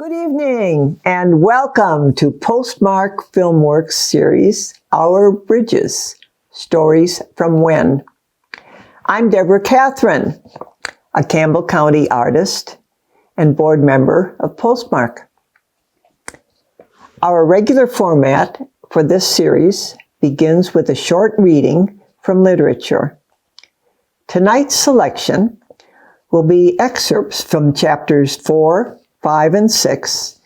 Good evening and welcome to Postmark Filmworks series, Our Bridges, Stories from When. I'm Deborah Cathryn, a Campbell County artist and board member of Postmark. Our regular format for this series begins with a short reading from literature. Tonight's selection will be excerpts from chapters 4, 5, and 6,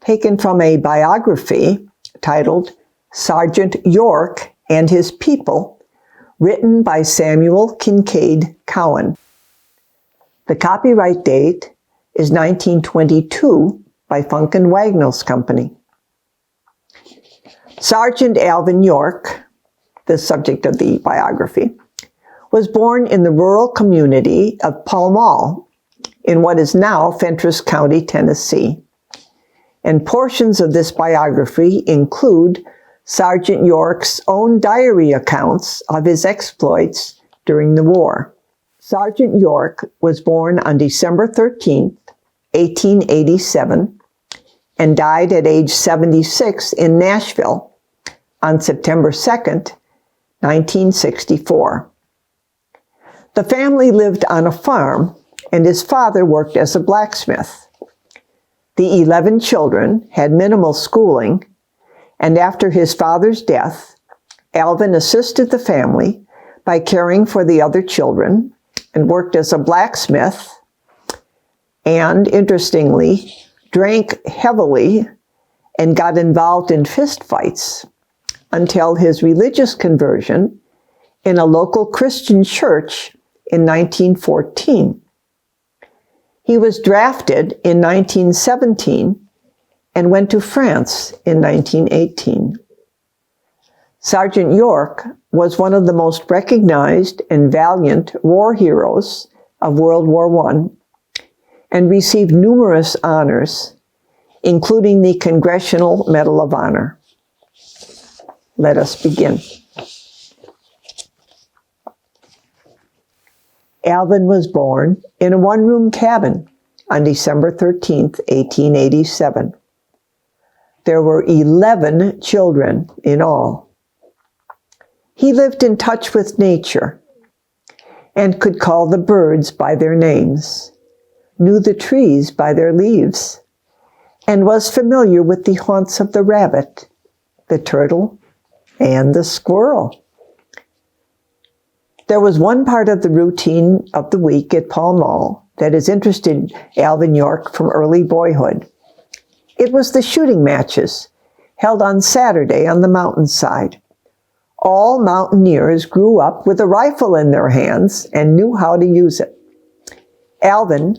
taken from a biography titled Sergeant York and His People, written by Samuel Kincaid Cowan. The copyright date is 1922 by Funk & Wagnalls Company. Sergeant Alvin York, the subject of the biography, was born in the rural community of Pall Mall, in what is now Fentress County, Tennessee. And portions of this biography include Sergeant York's own diary accounts of his exploits during the war. Sergeant York was born on December 13, 1887, and died at age 76 in Nashville on September 2, 1964. The family lived on a farm, and his father worked as a blacksmith. The 11 children had minimal schooling, and after his father's death, Alvin assisted the family by caring for the other children and worked as a blacksmith and, interestingly, drank heavily and got involved in fistfights until his religious conversion in a local Christian church in 1914. He was drafted in 1917 and went to France in 1918. Sergeant York was one of the most recognized and valiant war heroes of World War I and received numerous honors, including the Congressional Medal of Honor. Let us begin. Alvin was born in a one-room cabin on December 13, 1887. There were 11 children in all. He lived in touch with nature and could call the birds by their names, knew the trees by their leaves, and was familiar with the haunts of the rabbit, the turtle, and the squirrel. There was one part of the routine of the week at Pall Mall that has interested Alvin York from early boyhood. It was the shooting matches, held on Saturday on the mountainside. All mountaineers grew up with a rifle in their hands and knew how to use it. Alvin,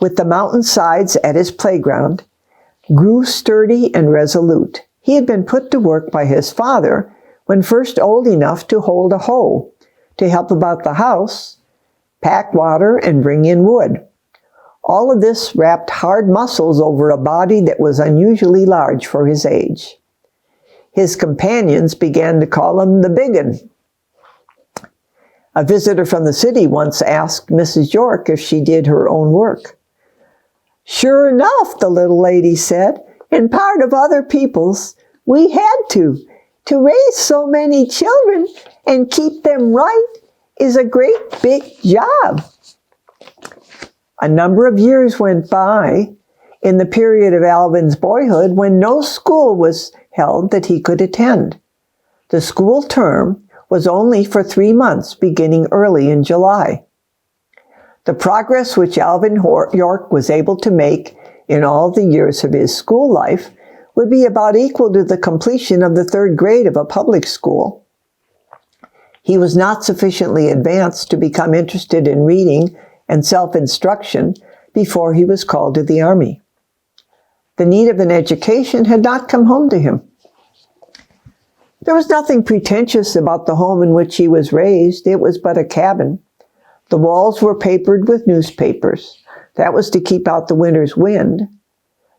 with the mountainsides at his playground, grew sturdy and resolute. He had been put to work by his father when first old enough to hold a hoe, to help about the house, pack water, and bring in wood. All of this wrapped hard muscles over a body that was unusually large for his age. His companions began to call him the Big 'Un. A visitor from the city once asked Mrs. York if she did her own work. "Sure enough," the little lady said, "in part of other people's, we had to raise so many children and keep them right is a great big job." A number of years went by in the period of Alvin's boyhood when no school was held that he could attend. The school term was only for 3 months, beginning early in July. The progress which Alvin York was able to make in all the years of his school life would be about equal to the completion of the 3rd grade of a public school. He was not sufficiently advanced to become interested in reading and self-instruction before he was called to the Army. The need of an education had not come home to him. There was nothing pretentious about the home in which he was raised. It was but a cabin. The walls were papered with newspapers. That was to keep out the winter's wind.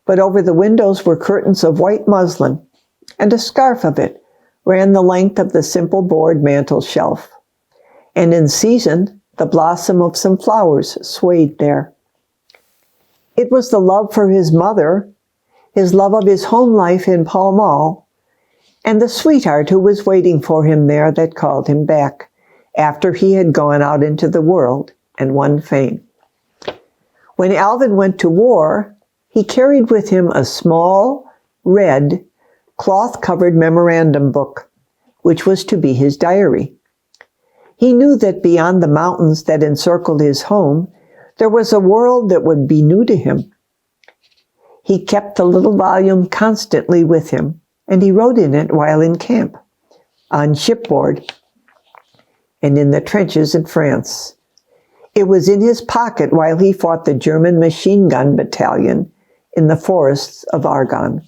But over the windows were curtains of white muslin, and a scarf of it ran the length of the simple board mantel shelf. And in season, the blossom of some flowers swayed there. It was the love for his mother, his love of his home life in Pall Mall, and the sweetheart who was waiting for him there that called him back after he had gone out into the world and won fame. When Alvin went to war, he carried with him a small, red, cloth-covered memorandum book, which was to be his diary. He knew that beyond the mountains that encircled his home, there was a world that would be new to him. He kept the little volume constantly with him, and he wrote in it while in camp, on shipboard, and in the trenches in France. It was in his pocket while he fought the German machine gun battalion in the forests of Argonne.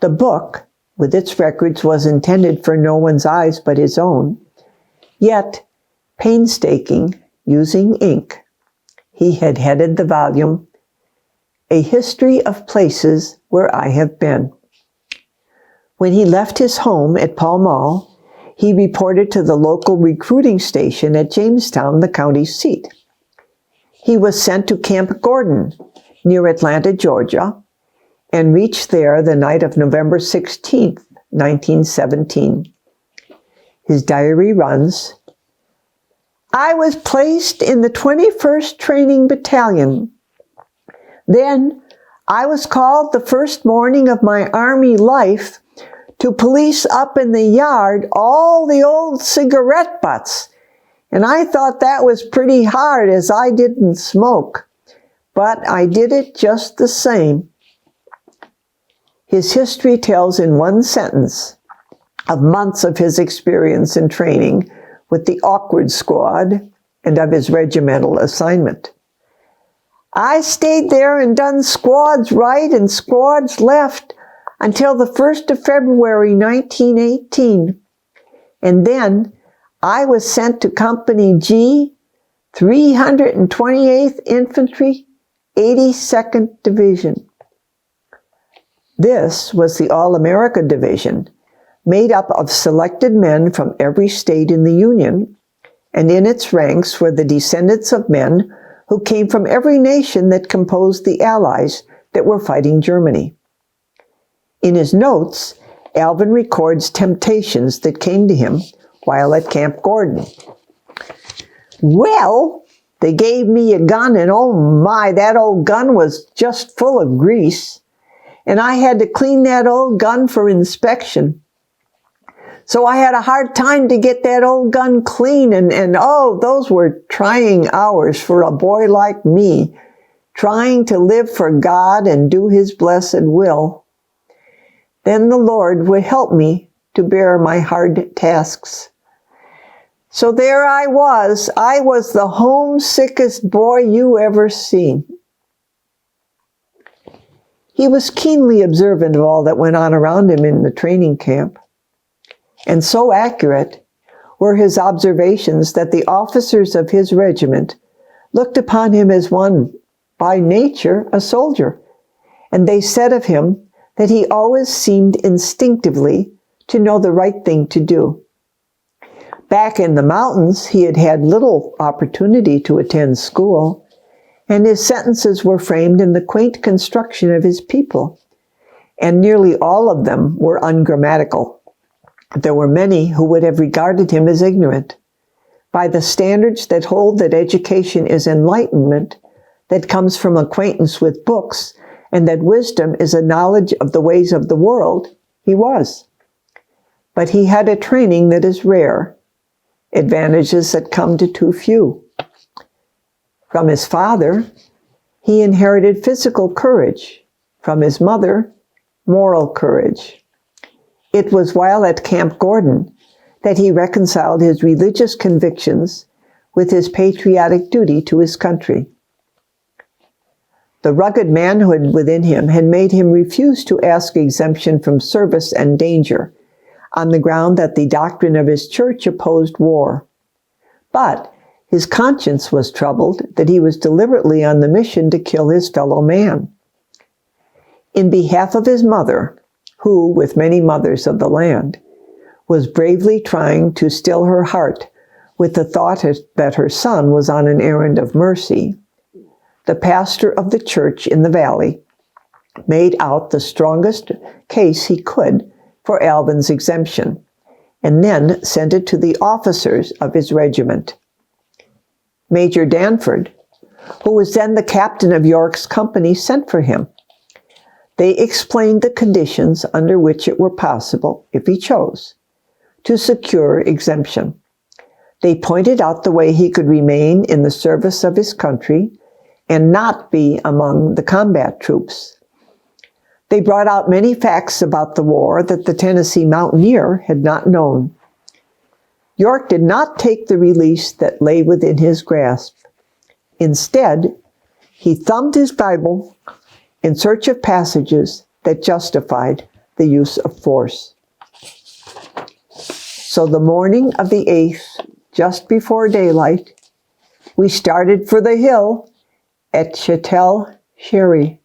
The book, with its records, was intended for no one's eyes but his own, yet painstaking, using ink. He had headed the volume, "A History of Places Where I Have Been." When he left his home at Pall Mall, he reported to the local recruiting station at Jamestown, the county seat. He was sent to Camp Gordon, near Atlanta, Georgia, and reached there the night of November 16th, 1917. His diary runs, "I was placed in the 21st Training Battalion. Then I was called the first morning of my Army life to police up in the yard all the old cigarette butts, and I thought that was pretty hard as I didn't smoke, but I did it just the same." His history tells in one sentence of months of his experience and training with the awkward squad and of his regimental assignment. "I stayed there and done squads right and squads left until the 1st of February, 1918. And then I was sent to Company G, 328th Infantry, 82nd Division." This was the All-America Division, made up of selected men from every state in the Union, and in its ranks were the descendants of men who came from every nation that composed the Allies that were fighting Germany. In his notes, Alvin records temptations that came to him while at Camp Gordon. "Well, they gave me a gun, and oh my, that old gun was just full of grease, and I had to clean that old gun for inspection. So I had a hard time to get that old gun clean, and oh, those were trying hours for a boy like me, trying to live for God and do His blessed will. Then the Lord would help me to bear my hard tasks. So there I was the homesickest boy you ever seen. He was keenly observant of all that went on around him in the training camp. And so accurate were his observations that the officers of his regiment looked upon him as one, by nature, a soldier. And they said of him that he always seemed instinctively to know the right thing to do. Back in the mountains, he had had little opportunity to attend school, and his sentences were framed in the quaint construction of his people, and nearly all of them were ungrammatical. There were many who would have regarded him as ignorant. By the standards that hold that education is enlightenment, that comes from acquaintance with books, and that wisdom is a knowledge of the ways of the world, he was. But he had a training that is rare, advantages that come to too few. From his father, he inherited physical courage. From his mother, moral courage. It was while at Camp Gordon that he reconciled his religious convictions with his patriotic duty to his country. The rugged manhood within him had made him refuse to ask exemption from service and danger, on the ground that the doctrine of his church opposed war. But his conscience was troubled that he was deliberately on the mission to kill his fellow man. In behalf of his mother, who, with many mothers of the land, was bravely trying to still her heart with the thought that her son was on an errand of mercy, the pastor of the church in the valley made out the strongest case he could for Alvin's exemption, and then sent it to the officers of his regiment. Major Danford, who was then the captain of York's company, sent for him. They explained the conditions under which it were possible, if he chose, to secure exemption. They pointed out the way he could remain in the service of his country and not be among the combat troops. They brought out many facts about the war that the Tennessee mountaineer had not known. York did not take the release that lay within his grasp. Instead, he thumbed his Bible in search of passages that justified the use of force. So the morning of the 8th, just before daylight, we started for the hill at Châtel-Chery.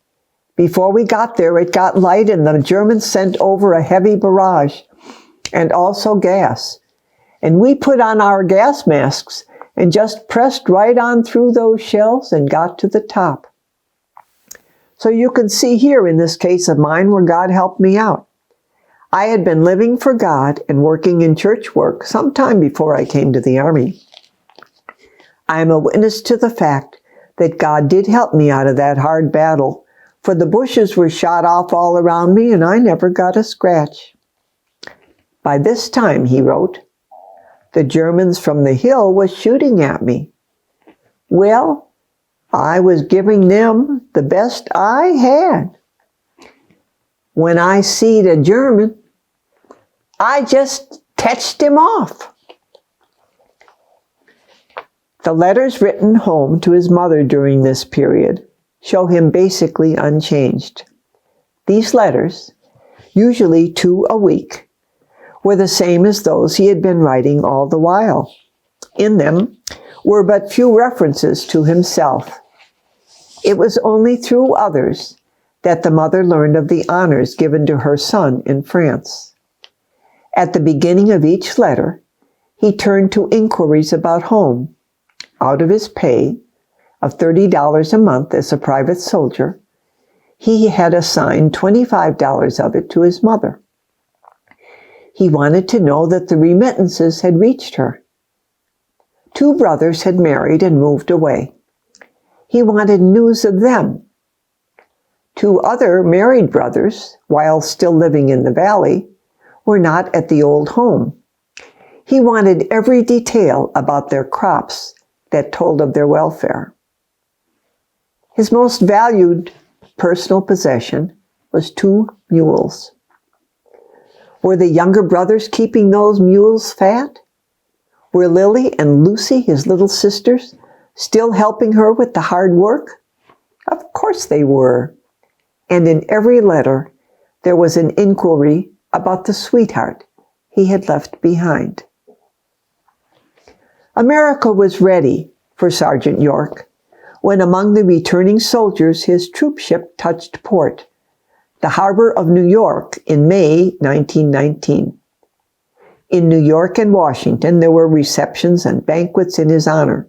Before we got there, it got light and the Germans sent over a heavy barrage and also gas. And we put on our gas masks and just pressed right on through those shells and got to the top. So you can see here in this case of mine where God helped me out. I had been living for God and working in church work some time before I came to the Army. I am a witness to the fact that God did help me out of that hard battle, for the bushes were shot off all around me and I never got a scratch. By this time, he wrote, the Germans from the hill was shooting at me. Well, I was giving them the best I had. When I seed a German, I just touched him off. The letters written home to his mother during this period show him basically unchanged. These letters, usually 2 a week, were the same as those he had been writing all the while. In them were but few references to himself. It was only through others that the mother learned of the honors given to her son in France. At the beginning of each letter, he turned to inquiries about home. Out of his pay of $30 a month as a private soldier, he had assigned $25 of it to his mother. He wanted to know that the remittances had reached her. 2 brothers had married and moved away. He wanted news of them. 2 other married brothers, while still living in the valley, were not at the old home. He wanted every detail about their crops that told of their welfare. His most valued personal possession was 2 mules. Were the younger brothers keeping those mules fat? Were Lily and Lucy, his little sisters, still helping her with the hard work? Of course they were. And in every letter, there was an inquiry about the sweetheart he had left behind. America was ready for Sergeant York when among the returning soldiers his troop ship touched port, the harbor of New York, in May 1919. In New York and Washington, there were receptions and banquets in his honor.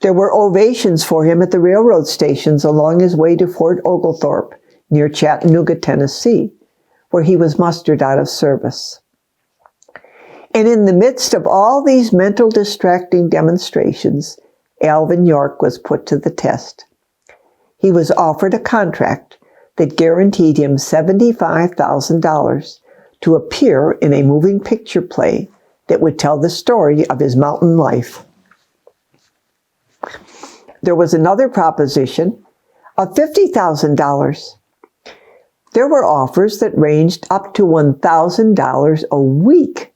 There were ovations for him at the railroad stations along his way to Fort Oglethorpe, near Chattanooga, Tennessee, where he was mustered out of service. And in the midst of all these mental distracting demonstrations, Alvin York was put to the test. He was offered a contract that guaranteed him $75,000 to appear in a moving picture play that would tell the story of his mountain life. There was another proposition of $50,000. There were offers that ranged up to $1,000 a week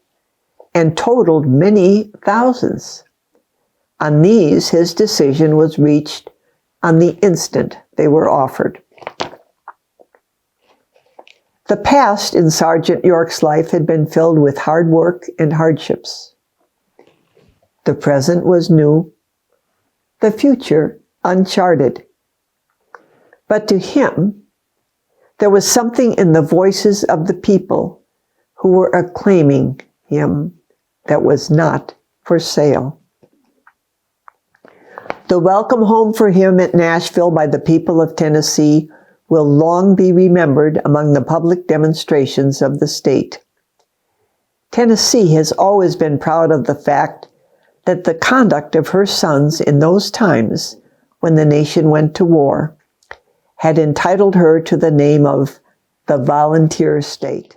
and totaled many thousands. On these, his decision was reached on the instant they were offered. The past in Sergeant York's life had been filled with hard work and hardships. The present was new, the future uncharted. But to him, there was something in the voices of the people who were acclaiming him that was not for sale. The welcome home for him at Nashville by the people of Tennessee will long be remembered among the public demonstrations of the state. Tennessee has always been proud of the fact that the conduct of her sons in those times, when the nation went to war, had entitled her to the name of the Volunteer State.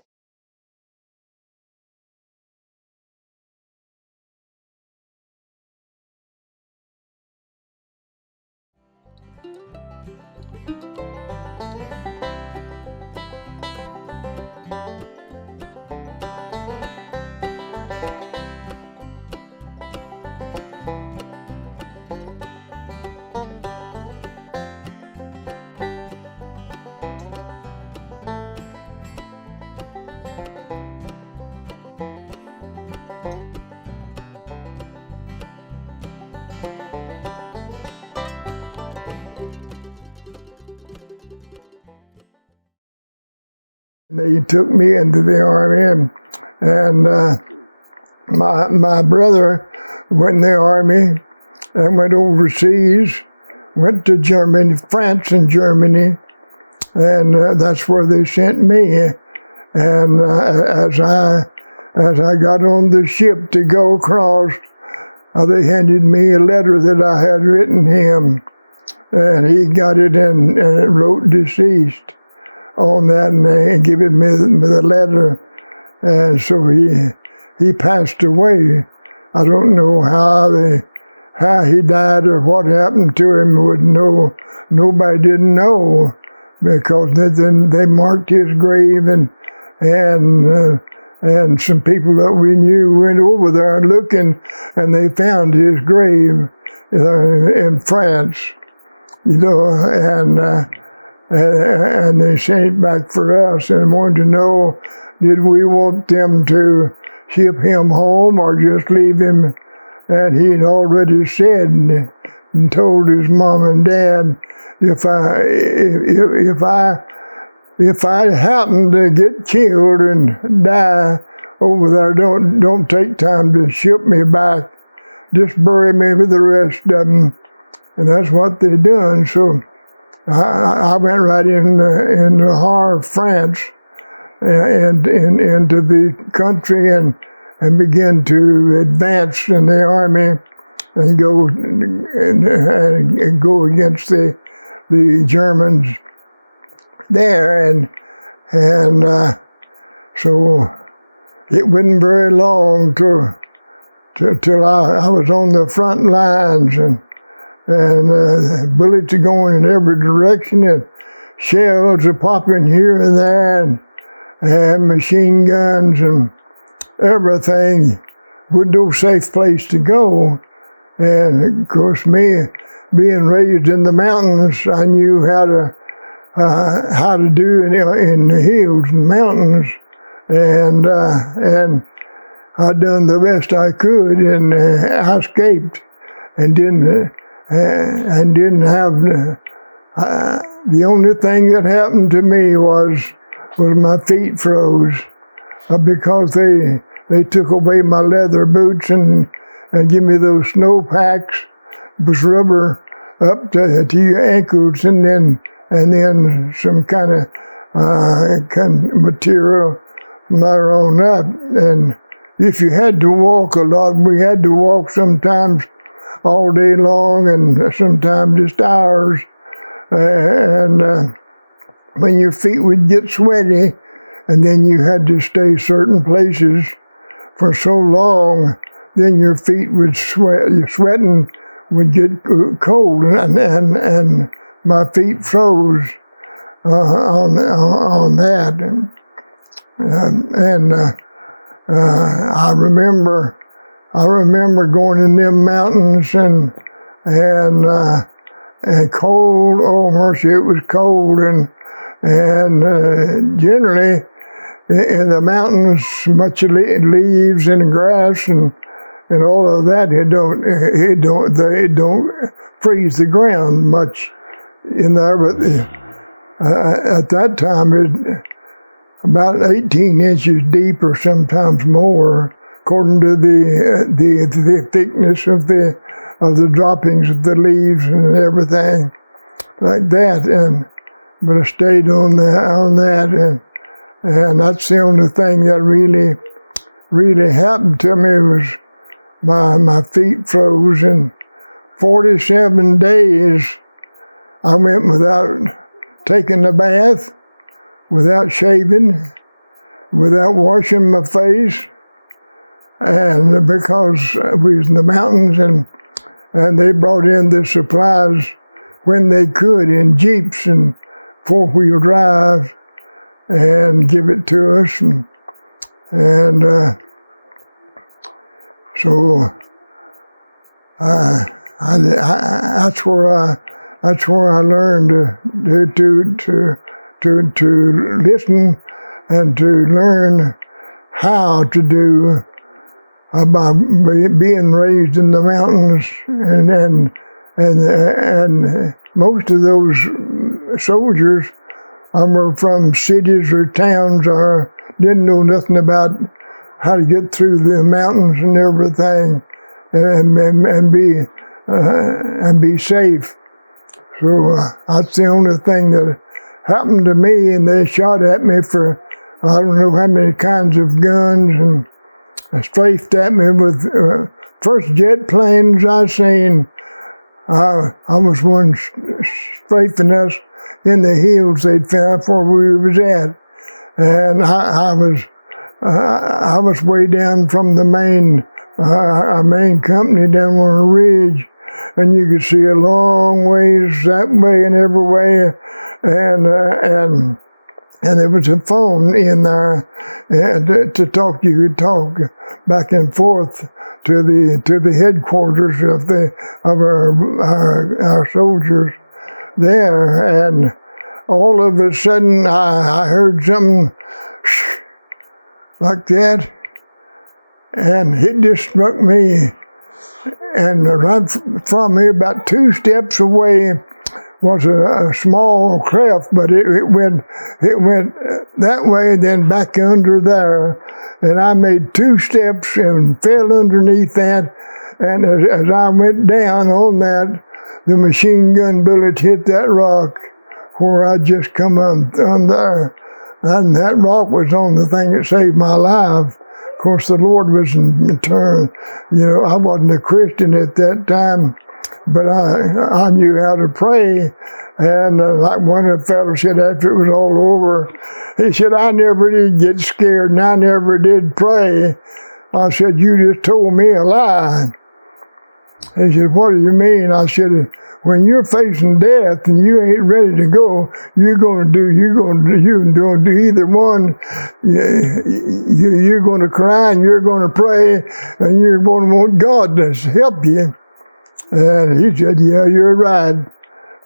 They took me into the Army, and my brother went in the Army and went overseas, went to Germany, France and Germany, and that's where they sent me. And as I got on the ship to go across, they handed me a letter that I had written him, and he got it and it wrote deceased on that, and given me the letter, and so he passed away. I don't know how he died or what happened to him. Nobody didn't know, because they marked his grave, and some people that we knew went over there looking, and they found his grave in France, and they sent it back for us and wanted to know, did we want them to ship him home or just leave him? And he had already said and told his mom and dad, if I happen to get killed and die over there, don't take time to ship me back. Just bury me with the rest of them. And that's what they done. So I went right in the Har, France, and into the country, and began to advance in the Army and go against the Germans there, and so it wasn't very long till I was on the front lines, and bullets are going in every direction, and shells are popping here and there, and machine guns and everything. With no safe place to go. And of course, me being raised in the mountains, I knew how to do it in the hills and mountains, and I done the best I could, and I escaped, and didn't have the only thing that happened to me was my feet froze because they took away my leather boots and give me those snow packs with rubber up to your ankles, and then some kind of material from there on up. And if you had to walk a lot, we had to walk sometimes all day long, and sometimes just hours. When your feet would get sweaty, and then you had to stay certain places for so long, then your feet would sweat. Your sweating would get cold, and my feet froze on that. I remember going in them mountains and cold. Oh mercy, it was cold, and generally in the mountains, much leaves and grass and all of that. They don't freeze the ground much in there, but at that time it about 18 inches deep or sometimes more, according to the thickness of the droppings of the leaves and everything like that. But I stayed on that, and that's the only thing that really happened to me was my feet froze. And 47 days I went without taking a bath, without shaving, without washing my face, and because we was in the mountains, and they brought in the supplies when they could in jeeps and four-wheel drive and give it to us, and so that's where I learned to listen and to learn how to do by being raised in the mountains, and most of those soldiers were from cities or towns or didn't know nothing about how to get through the mountains and everything and be safe. So that's the only thing that happened to me, and they shot at me for I don't know how many kinds of guns, and strafed at me with first jet planes I seen. I was one strafing us in the hills they'd found where we was at, and I was way down from the our main company down on a ridge, and you could see a long ways that way and every way, and there was a phone in there, and to talk, you could talk back and forth to the headquarters of our soldiers there, and all of a sudden I heard something like that, and it just struck me, and right from me about 2 steps away was a small cleft, but it went that way, then back under there, and I made 2 steps and fell underneath that, and as I went down on that, the machine gun bullet hit that rock where I just come on there, and that rock was on the thing that saved my life. Of course, the Lord was in turn. I wasn't a Christian at that time, but I knew how to pray. And like one of the fellows said after it was all over, he said, I never did get scared and I never did pray. I said, you just told me a lie. He said, what do you mean? I said, when you're facing death and you ain't ready to go, you're going to do either one. You're going to cry and you're going to pray and you're going to want God to help you. And he said, yeah, you're right.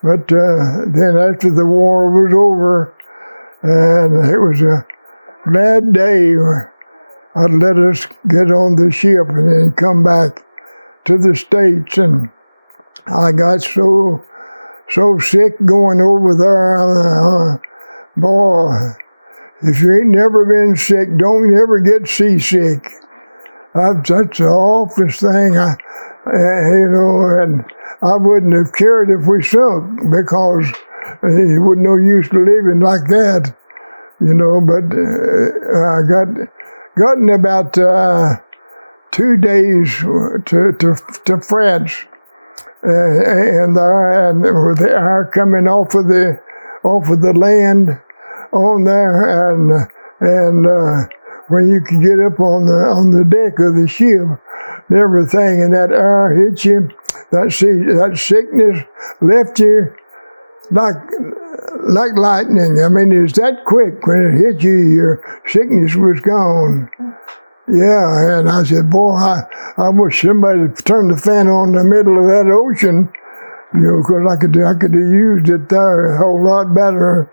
But then after the war was over, and it was a glad day, I'd let us get on the ship and then come back to the States. And I got so sick going over there. Boy, if you ain't never been sick, don't ever get seasick. That's the awfulest thing. And I wouldn't have cared if we sunk because it wasn't no use living like that, But I got in about 2 days to France, and with the air coming off of the land on there, and when you could get up on the deck of the ship and everything, and that air hit you, that sickness left you like lightning. I mean, it's that quick. When it hit you, your sickness was gone. Yeah, and I said, boy, I wish somebody would turn the fan on in the middle of that ocean, because I could have used it there a whole lot better.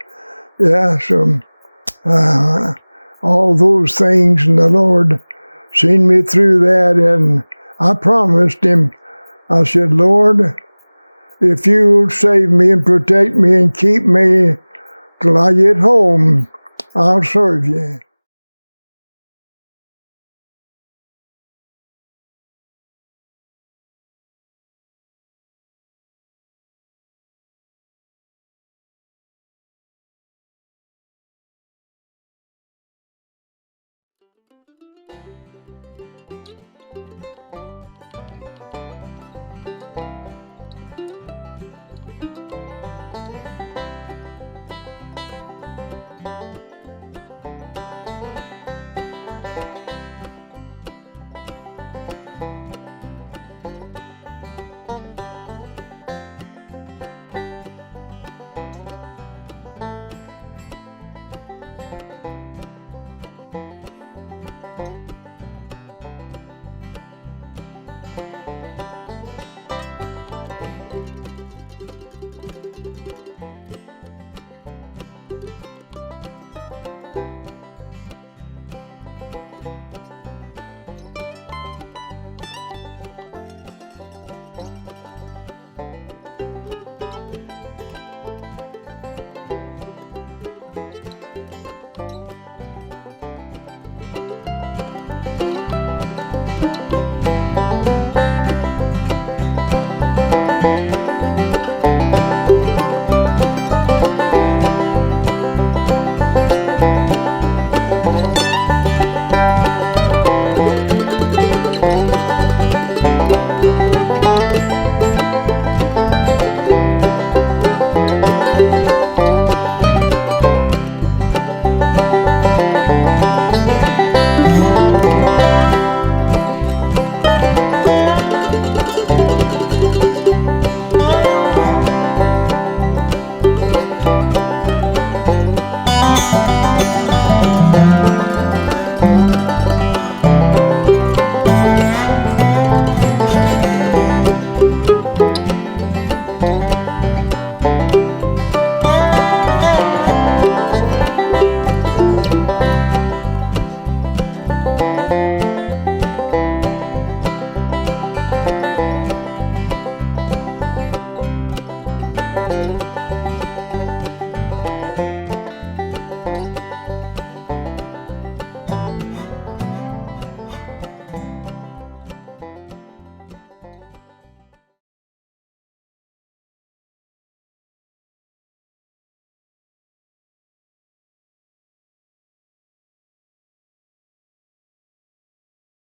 Yeah, so all those things, and the Lord seen me through that, and I promised Him, I said, Lord, if you save me and protect me and keep me till I get home, I'll serve you.